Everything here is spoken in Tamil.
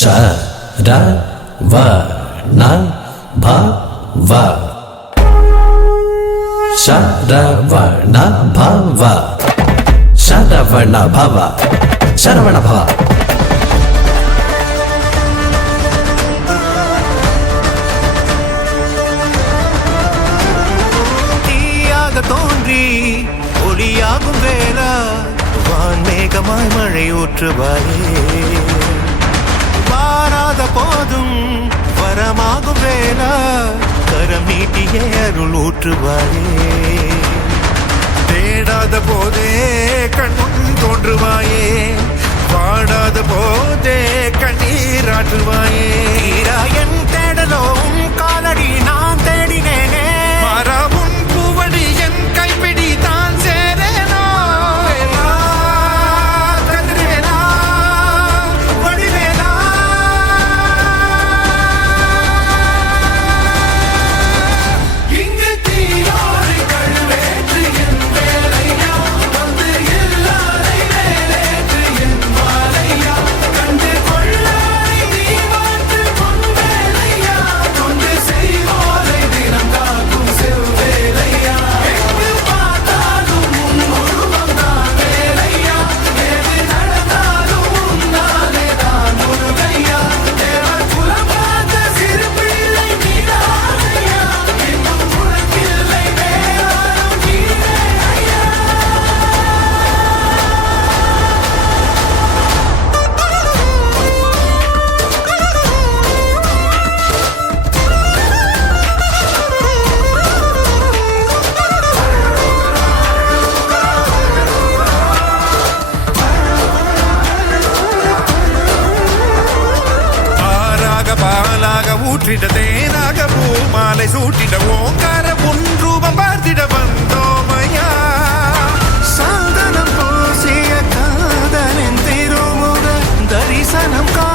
சரவண பவ சரவண பவ சரவண பவ சரவண பவ. தீயாக தோன்றி ஒளியாகும் வேளா வான்மேகமாய் மழை ஊற்றுவாயே. வாராத போதும் வரமாகும் வேளா கரம் நீட்டியே அருள் ஊற்றுவாயே. தேடாத போதே கண்முன் தோன்றுவாயே, பாடாத போதே கண்ணீராற்றுவாயே. என் தேடலும் காலடி நான் தேடினேனே, மாறாவும் பூவடி என் கைப்பிடி தான் சேரேனோ. கதிரேனா வடிவேனா இங்கு தீயோரை கழுவேற்று என் வேலையா, வந்து எல்லாரை வேலேற்று என் மாலையா. கண்டு கொள்ளாரை நீ மாற்று பொன் வேலையா, கொண்டு செய்வோரை தினம் காக்கும் செவ்வேலையா. எங்கு பார்த்தாலும் உன் உருவம் தான் வேலையா, எது நடந்தாலும் உன்னாலே தான் முருகையா. தேவர் குலம் பார்த்த சிறு பிள்ளை நீதானையா, இன்னும் உனக்கில்லை வேறாரும் கீழே ஐயா. ஆறாக பாலாக ஊற்றிட தேனாக பூமாலை சூட்டிட ஓங்கார உன் ரூபம் பார்த்திட வந்தோமையா. சாதனம் பூசிய காதலின் திருமுக தரிசனம் கா